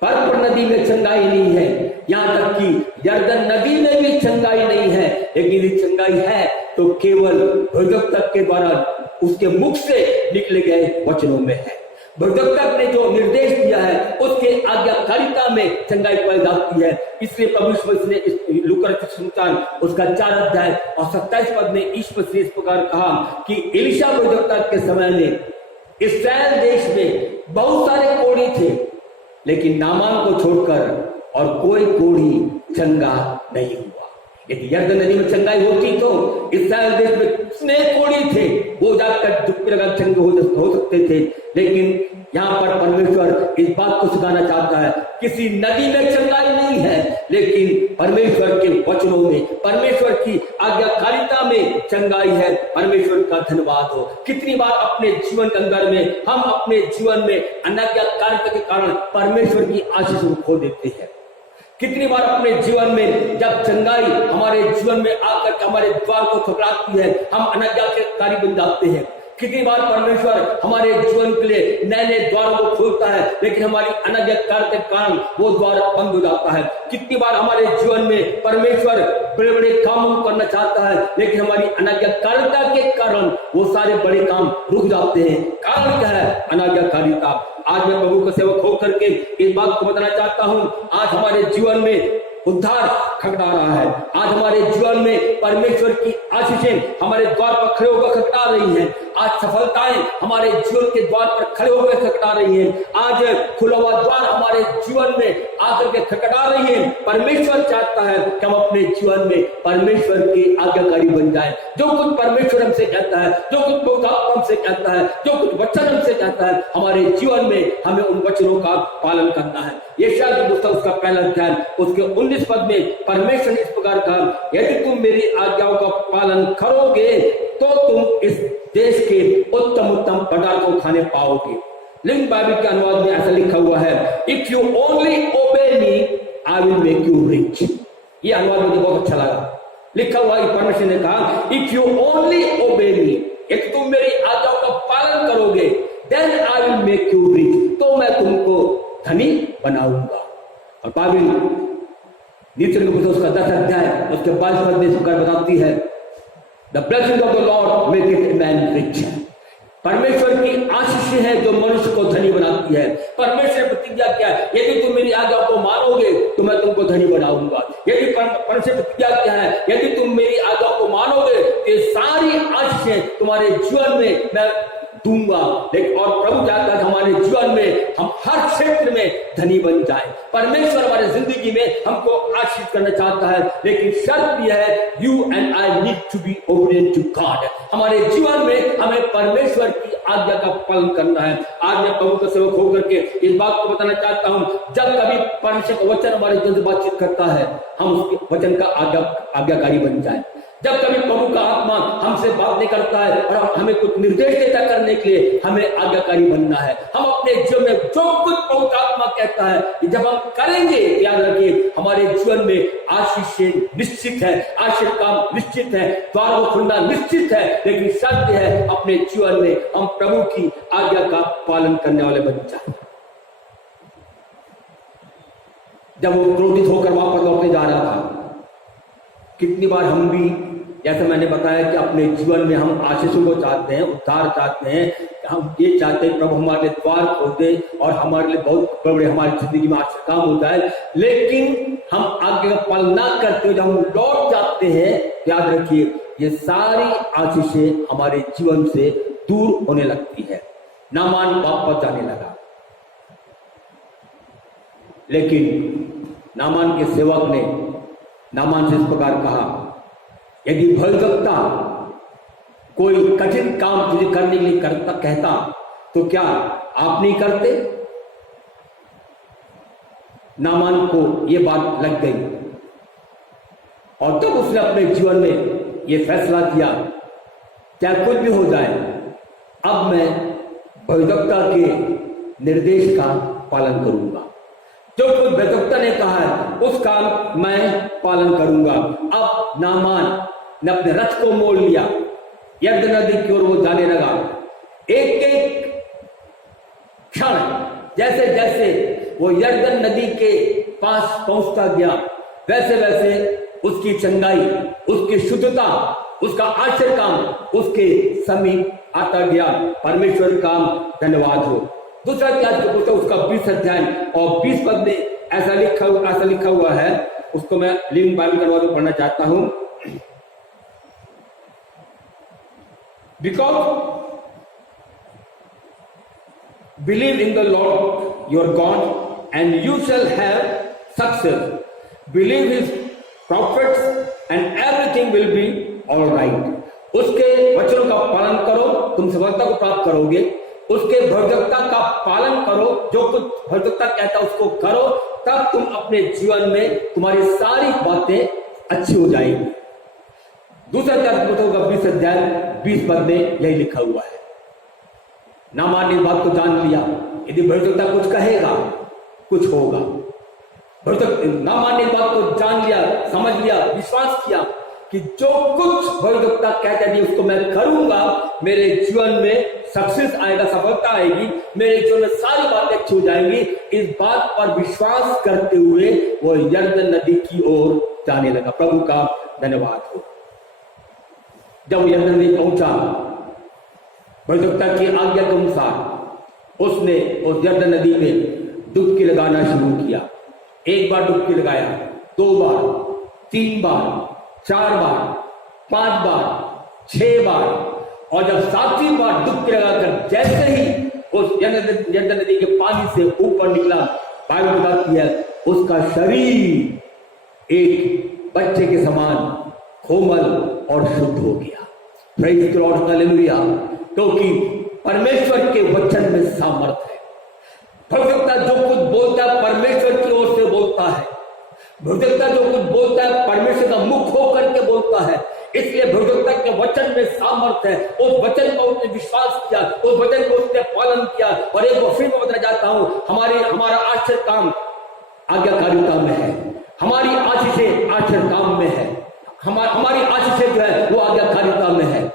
परपर नदी में चंगाई नहीं है, यहां तक कि यर्दन नदी में भी चंगाई नहीं है। लेकिन यदि चंगाई है तो केवल भगवक्ता के द्वारा उसके मुख से निकले गए वचनों में है। भगवक्ता ने जो निर्देश दिया है उसके आज्ञाकारिता में चंगाई पाई जाती है। इसलिए परमेश्वर ने लूका सुल्तान उसका 4 अध्याय और 27 पद में ईश्वर से इस प्रकार कहा कि एलिशा भगवक्ता के समय में इस्राएल देश में बहुत सारे कोढ़ी थे, लेकिन नामान को छोड़कर और कोई कोढ़ी चंगा नहीं हुआ। यदि यरदन नदी में चंगाई होती तो इस्राएल देश में कितने कोढ़ी थे वो जाकर डुबकी लगा चंगे हो सकते थे। लेकिन यहाँ पर परमेश्वर इस बात को सिखाना चाहता है, किसी नदी में चंगाई नहीं है, लेकिन परमेश्वर के वचनों में, परमेश्वर की आज्ञाकारिता में चंगाई है। परमेश्वर का धन्यवाद हो। कितनी बार अपने जीवन के अंदर में हम अपने जीवन में अनाज्ञाकारिता के कारण परमेश्वर की आशीष को खो देते हैं। कितनी बार अपने जीवन में जब चंगाई हमारे जीवन में आकर हमारे द्वार को खटखटाती है, हम अनाज्ञाकारी बन जाते हैं। कितनी बार परमेश्वर हमारे जीवन के लिए नए नए द्वारों को खोलता है, लेकिन हमारी अनाज्ञाकारिता के कारण वो द्वार बंद हो जाता है। कितनी बार हमारे जीवन में परमेश्वर बड़े बड़े कामों को करना चाहता है, लेकिन हमारी अनाज्ञाकारिता के कारण वो सारे बड़े काम रुक जाते हैं। कारण क्या है? अनाज्ञाकारिता। आज मैं प्रभु का सेवक होकर के इस बात को बताना चाहता हूं, आज हमारे जीवन में उद्धार खटखटा रहा है। आज हमारे जीवन में परमेश्वर की आशीषें हमारे द्वार पर खड़े होकर खटखटा रही हैं। आज सफलताएं हमारे जीवन के द्वार पर खड़े होकर खटखटा रही हैं। आज खुला हुआ द्वार हमारे जीवन में आकर के खटखटा रही है। परमेश्वर चाहता है कि हम अपने जीवन में परमेश्वर के आज्ञाकारी बन जाए। जो कुछ परमेश्वर हमसे कहता है, जो कुछ पवित्र आत्मा हमसे कहता है, जो कुछ वचन हमसे कहता है, हमारे जीवन में हमें उन वचनों का पालन करना है। यशायाह की पुस्तक उसका पहला अध्याय उसके 19 पद में परमेश्वर ने इस प्रकार कहा, यदि तुम मेरी आज्ञाओं का पालन करोगे तो तुम इस देश के उत्तम उत्तम पदार्थ को खाने पाओगे। लिंक बाइबल के अनुवाद में ऐसा लिखा हुआ है, if you only obey me I will make you rich. ये अनुवाद मुझे बहुत अच्छा लगा। लिखा हुआ परमेश्वर ने कहा, इफ यू ओनली ओबे मी, यदि तुम मेरी आज्ञाओं का पालन करोगे, then I will make you rich, तो मैं तुमको धनी बनाऊंगा। और बाइबल नीचे उसका 10 अध्याय उसके 22 पद में इस प्रकार बताती है, the blessing of the Lord make it man rich. परमेश्वर की आशीष है जो मनुष्य को धनी बनाती है। परमेश्वर ने प्रतिज्ञा किया, यदि तुम मेरी आज्ञा को मानोगे तो मैं तुमको धनी बनाऊंगा। यदि परमेश्वर ने प्रतिज्ञा किया है, यदि तुम मेरी आज्ञा को मानोगे तो ये सारी आशीषें तुम्हारे जीवन में मैं दूंगा। लेकिन और प्रभु चाहता है हमारे जीवन में हम हर क्षेत्र में धनी बन जाए। परमेश्वर हमारे जिंदगी में हमको आशीष करना चाहता है, लेकिन शर्त यह है, you and I need to be obedient to God. हमारे जीवन में हमें परमेश्वर की आज्ञा का पालन करना है। आज मैं प्रभु का सेवक होकर के इस बात को बताना चाहता हूं, जब कभी परमेश्वर का वचन हमारे जीवन से बातचीत करता है, हम उसके वचन का आज्ञाकारी बन जाए। जब कभी प्रभु का आत्मा हमसे बात नहीं करता है और हमें कुछ निर्देश देता करने के लिए, हमें आज्ञाकारी बनना है। हम अपने जीवन में जो कुछ प्रभु का आत्मा कहता है, जब हम करेंगे, याद रखिए हमारे जीवन में आशीष निश्चित है, आशीष काम निश्चित है, द्वार को खुलना निश्चित है। लेकिन शर्त है अपने जीवन में हम प्रभु की आज्ञा का पालन करने वाले बन जाए। जब वो क्रोधित होकर वापस लौटने जा रहा था, कितनी बार हम भी, जैसे मैंने बताया कि अपने जीवन में हम आशीषों को चाहते हैं, उद्धार चाहते हैं, हम ये चाहते हैं प्रभु हमारे द्वार खोल दे और हमारे लिए बहुत बड़े हमारी जिंदगी में आशीष काम होता है। लेकिन हम आगे का पालन ना करते, जब हम लौट जाते हैं, याद रखिए ये सारी आशीषें हमारे जीवन से दूर होने लगती है। नामान वापस जाने लगा, लेकिन नामान के सेवक ने नामान से इस प्रकार कहा, यदि भयभक्ता कोई कठिन काम तुझे करने के लिए कहता तो क्या आप नहीं करते? नामान को यह बात लग गई और तब उसने अपने जीवन में यह फैसला किया, चाहे कुछ भी हो जाए, अब मैं भयभक्ता के निर्देश का पालन करूंगा। जो कुछ भयभक्ता ने कहा है उसका मैं पालन करूंगा। अब नामान ने अपने रथ को मोड़ लिया, यरदन नदी की ओर वो जाने लगा। एक एक क्षण जैसे जैसे वो यरदन नदी के पास पहुंचता गया, वैसे वैसे उसकी चंगाई, उसकी शुद्धता, उसका आश्चर्य काम उसके समीप आता गया। परमेश्वर का धन्यवाद हो। दूसरा इतिहास की पुस्तक उसका 20 अध्याय और 20 पद में ऐसा लिखा हुआ है, उसको मैं लिविंग बाइबल का अनुवाद पढ़ना चाहता हूं। Because believe in the Lord your God and you shall have success. Believe his prophets and everything will be all right. उसके वचनों का पालन करो, तुम सफलता को प्राप्त करोगे। उसके भविष्यता का पालन करो, जो कुछ भविष्यता कहता है उसको करो, तब तुम अपने जीवन में तुम्हारी सारी बातें अच्छी हो जाएंगी। दूसरा तिमुथियुस का 20 अध्याय 20 पद में यही लिखा हुआ है, ना मानने बात को जान लिया, यदि भविष्यता कुछ कहेगा कुछ होगा। ना मानने बात को जान लिया, समझ लिया, विश्वास किया कि जो कुछ भविष्यता कहता है उसको मैं करूंगा, मेरे जीवन में सक्सेस आएगा, सफलता आएगी, मेरे जीवन में सारी बातें अच्छी हो जाएंगी। इस बात पर विश्वास करते हुए वो यरदन नदी की ओर जाने लगा। प्रभु का धन्यवाद हो। जब यरदन नदी पहुंचा, भविष्यता की आज्ञा के अनुसार उसने उस यरदन नदी में डुबकी लगाना शुरू किया। एक बार डुबकी लगाया, 2 बार, 3 बार, 4 बार, 5 बार, 6 बार, और जब 7वीं बार डुबकी लगाकर जैसे ही उस यरदन नदी के पानी से ऊपर निकला, बाइबल बताती है उसका शरीर एक बच्चे के समान कोमल और शुद्ध हो गया। Praise the Lord, hallelujah. क्योंकि परमेश्वर के वचन में सामर्थ है। भविष्यवक्ता जो कुछ बोलता है परमेश्वर की ओर से बोलता है। भविष्यवक्ता जो कुछ बोलता है परमेश्वर का मुख होकर के बोलता है। इसलिए भविष्यवक्ता के वचन में सामर्थ्य है। उस वचन को उसने विश्वास किया, उस वचन को उसने पालन किया। और एक बार फिर मैं बताना चाहता हूं, हमारा आश्चर्य काम आज्ञाकारिता में है। हमारी आशीषें आश्चर्य काम में है। हमारी आशीषें जो है वो आज्ञाकारिता में है।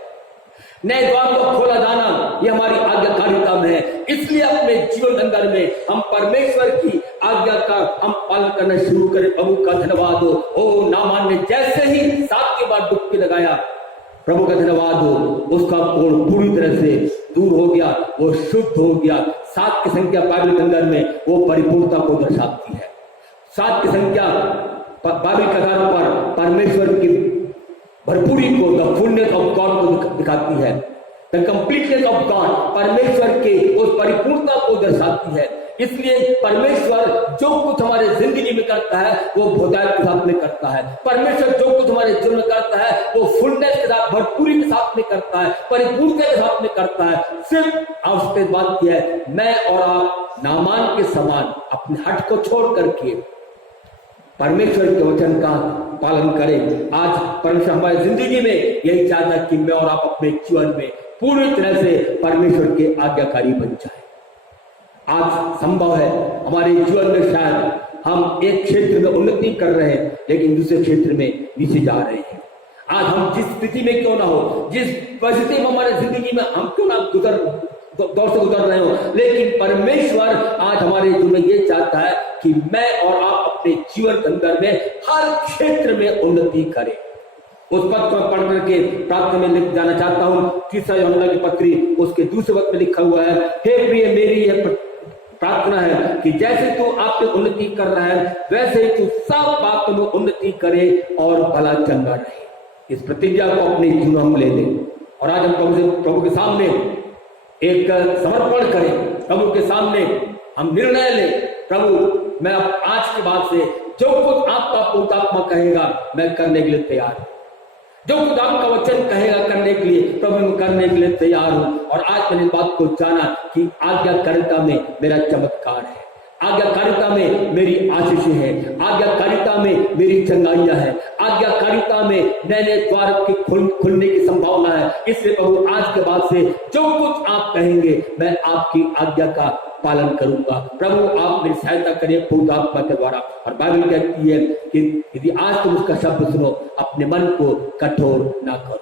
नए द्वार को खोला जाना ये हमारी आज्ञाकारिता में है। इसलिए अपने जीवन अंदर में हम परमेश्वर की आज्ञा का हम पालन करना शुरू करें। प्रभु का धन्यवाद हो। ओ नामान ने जैसे ही 7 बार डुबकी लगाया, प्रभु का धन्यवाद हो, उसका कोढ़ पूरी तरह से दूर हो गया, वो शुद्ध हो गया। 7 की संख्या बाइबल के अंदर में वो परिपूर्णता को दर्शाती है। 7 की संख्या बाइबल के आधार पर परमेश्वर की भरपूरी को, द फुलनेस ऑफ गॉड को दिखाती है। द कंप्लीटनेस ऑफ गॉड, परमेश्वर के उस परिपूर्णता को दर्शाती है। इसलिए परमेश्वर जो कुछ हमारे जिंदगी में करता है वो भोदायत के साथ में करता है। परमेश्वर जो कुछ हमारे जीवन में करता है वो फुलनेस के साथ, भरपूरी के साथ में करता है, परिपूर्णता के साथ में करता है। सिर्फ आवश्यक बात यह है, मैं और आप नामान के समान अपने हट को छोड़ करके परमेश्वर के वचन का पालन करें। आज परमेश्वर हमारी जिंदगी में यही चाहता है कि मैं और आप अपने जीवन में पूरी तरह से परमेश्वर के आज्ञाकारी बन जाए। आज संभव है हमारे जीवन में शायद हम एक क्षेत्र में उन्नति कर रहे हैं लेकिन दूसरे क्षेत्र में नीचे जा रहे हैं। आज हम जिस स्थिति में क्यों ना हो, जिस परिस्थिति में हमारे जिंदगी में हम क्यों ना दौर से गुजर रहे हो, लेकिन परमेश्वर आज हमारे जीवन में ये चाहता है कि मैं और आप अपने जीवन के अंदर में हर क्षेत्र में उन्नति करें। उस पद को पढ़ करके प्रार्थना में लिख जाना चाहता हूं। 3 यूहन्ना की पत्री उसके दूसरे पद में लिखा हुआ है, हे प्रिय, मेरी यह प्रार्थना है कि जैसे तू आपकी उन्नति कर रहा है वैसे ही तू सब बातों में उन्नति करे और भला चंगा रहे। इस प्रतिज्ञा को अपने जीवन में ले लें और आज हम प्रभु के सामने एक समर्पण करें। प्रभु के सामने हम निर्णय लें, प्रभु मैं आज के बाद से जो कुछ आपका पवित्र आत्मा कहेगा मैं करने के लिए तैयार हूं। जो कुछ आपका वचन कहेगा करने के लिए, प्रभु मैं करने के लिए तैयार हूं। और आज मैंने इस बात को जाना कि आज्ञाकारिता में मेरा चमत्कार है, आज्ञाकारिता में मेरी आशीष है, आज्ञाकारिता में मेरी चंगाइयां है, आज्ञाकारिता में नए द्वार के खुलने की संभावना है। इसलिए प्रभु आज के बाद से जो कुछ आप कहेंगे मैं आपकी आज्ञा का पालन करूंगा। प्रभु आप मेरी सहायता करिए पवित्र आत्मा के द्वारा। और बाइबल कहती है कि यदि आज तुम उसका शब्द सुनो अपने मन को कठोर ना करो।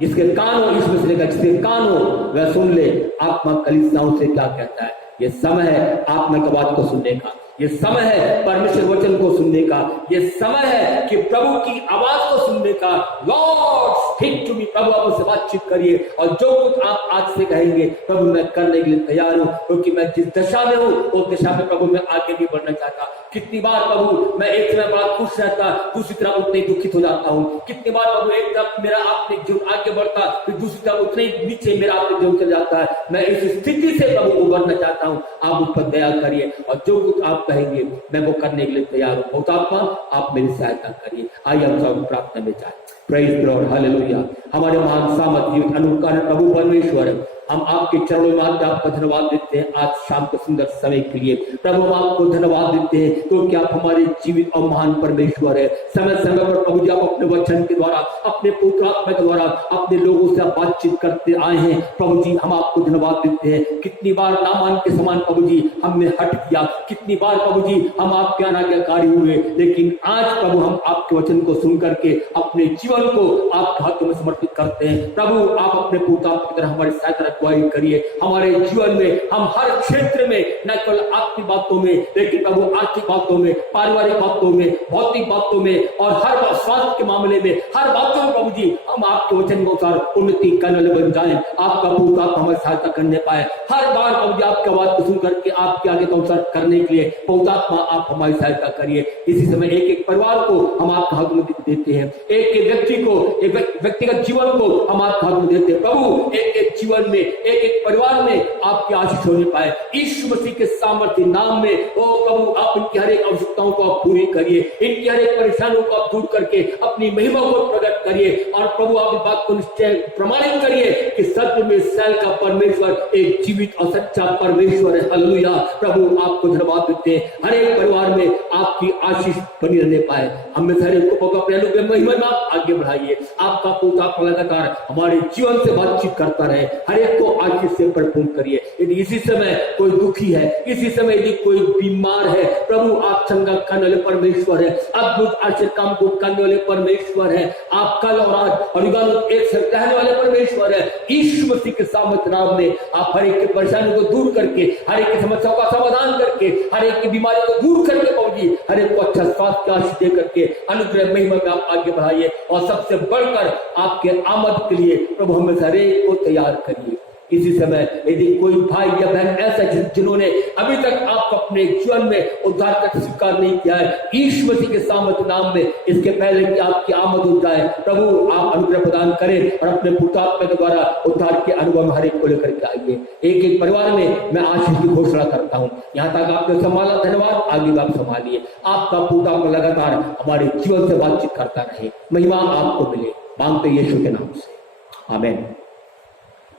जिसके कान हो इसमें से लेकर जिसके कान हो वह सुन ले आत्मा कलीसियाओं से क्या कहता है। ये समय है आत्मा की बात को सुनने का, ये समय है परमेश्वर वचन को सुनने का, ये समय है कि प्रभु की आवाज को सुनने का। लॉर्ड स्पीक टू मी, प्रभु आप मुझसे बातचीत करिए और जो कुछ आप आज से कहेंगे प्रभु मैं करने के लिए तैयार हूं, क्योंकि मैं जिस दशा में हूं उस दशा में प्रभु मैं आगे नहीं बढ़ना चाहता। कितनी बार प्रभु मैं एक समय बड़ा खुश रहता, दूसरी तरफ उतने ही दुखित हो जाता हूँ। कितनी बार प्रभु एक तरफ मेरा आपने जीवन आगे बढ़ता, फिर दूसरी तरफ उतने ही नीचे मेरा आपने जीवन चल जाता है। मैं इस स्थिति से प्रभु उबरना चाहता हूँ, आप उस पर दया करिए और जो कुछ आप कहेंगे मैं वो करने के लिए तैयार हूँ। पवित्र आप मेरी सहायता करिए। आइए हम सब प्रार्थना में जाए। Praise the Lord, hallelujah. हमारे महान सामर्थ्य अनुग्रह प्रभु परमेश्वर, हम आपके चरणों में आते आपका धन्यवाद देते हैं आज शाम के सुंदर समय के लिए। प्रभु हम आपको धन्यवाद देते हैं क्योंकि आप हमारे जीवित और महान परमेश्वर है। समय समय पर प्रभु जी आप अपने वचन के द्वारा, अपने पवित्र आत्मा के द्वारा अपने लोगों से बातचीत करते आए हैं। प्रभु जी हम आपको धन्यवाद देते हैं। कितनी बार नामान के समान प्रभु जी हमने हट किया, कितनी बार प्रभु जी हम आपके अनाज्ञाकारी हुए, लेकिन आज प्रभु हम आपके वचन को सुन करके अपने जीवन को आपके हाथों में समर्पित करते हैं। प्रभु आप अपने पवित्र आत्मा की तरह हमारी सहायता रखवाई करिए। हमारे जीवन में हम हर क्षेत्र में न केवल आत्मिक बातों में, लेकिन प्रभु आर्थिक बातों में, पारिवारिक बातों में, भौतिक बातों में और हर स्वास्थ्य के मामले में, हर बातों में प्रभु जी हम आपके वचन के अनुसार उन्नति करने वाले बन जाए। आपका पवित्र आत्मा हमारी सहायता करने पाए। हर बार प्रभु जी आपकी आवाज को सुन करके आपके आगे का अनुसार करने के लिए पवित्र आत्मा आप हमारी सहायता करिए। इसी समय एक एक परिवार को हम आपके हाथ में देते हैं, एक एक व्यक्ति को, एक व्यक्तिगत जीवन को हम आपके हाथ में देते हैं। प्रभु एक एक जीवन में, एक एक परिवार में आपकी आशीष होने पाए। यीशु मसीह के सामर्थ्य नाम में ओ प्रभु आप इनकी हर एक आवश्यकताओं को आप पूरी करिए, इनकी हर एक परेशानियों को आप दूर करके अपनी महिमा को प्रकट करिए। और प्रभु आप इस बात को निश्चय प्रमाणित करिए कि सत्य में इस्राएल का परमेश्वर एक जीवित और सच्चा परमेश्वर है। हालेलुया। प्रभु आपको धन्यवाद देते हैं। हर एक परिवार में आपकी आशीष बनी रहने पाए। हमें हर एक को अपने अनुग्रह महिमा में आप आगे बढ़ाइए। आपका पवित्र आत्मा लगातार हमारे जीवन से बातचीत करता रहे। हर एक को आशीष से परिपूर्ण करिए। यदि इसी समय कोई दुखी है, इसी समय यदि कोई बीमार है, प्रभु आप चंगा करने वाले परमेश्वर है, अद्भुत आश्चर्य काम को करने वाले परमेश्वर है। आप कल और आज और युगानुग एक साथ रहने वाले परमेश्वर है। यीशु मसीह के सामर्थ्य नाम में आप हर एक की परेशानी को दूर करके, हर एक की समस्याओं का समाधान करके, हर एक की बीमारी को दूर करके पहुंची, हर एक को अच्छा स्वास्थ्य की आशीष दे करके अनुग्रह महिमा में आप आगे बढ़ाइए। और सबसे बढ़कर आपके आमद के लिए प्रभु हमें हर एक को तैयार करिए। इसी समय यदि कोई भाई या बहन ऐसा जिन्होंने अभी तक आपको अपने जीवन में उद्धार का स्वीकार नहीं किया है, यीशु मसीह के सामर्थ्य नाम में इसके पहले कि आपकी आमद हो जाए, प्रभु आप अनुग्रह प्रदान करें और अपने पुत्र आत्मा के द्वारा उद्धार के अनुभव में हर एक को लेकर के आइए। एक एक परिवार में मैं आशीष की घोषणा करता हूँ। यहाँ तक आपने संभाला, धन्यवाद। आगे भी आप संभालिए। आपका पुत्र आत्मा लगातार हमारे जीवन से बातचीत करता रहे। महिमा आपको मिले, मांगते यीशु के नाम से, आमीन।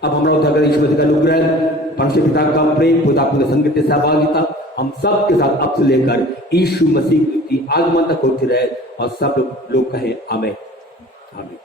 अब हमारा उद्धारकर्ता यीशु मसीह का अनुग्रह, परमेश्वर पिता का प्रेम, खुदा आपके संगति से सहभागिता हम सब के साथ अब से लेकर यीशु मसीह की आगमन तक होती रहे। और सब लोग कहें आमीन, आमीन।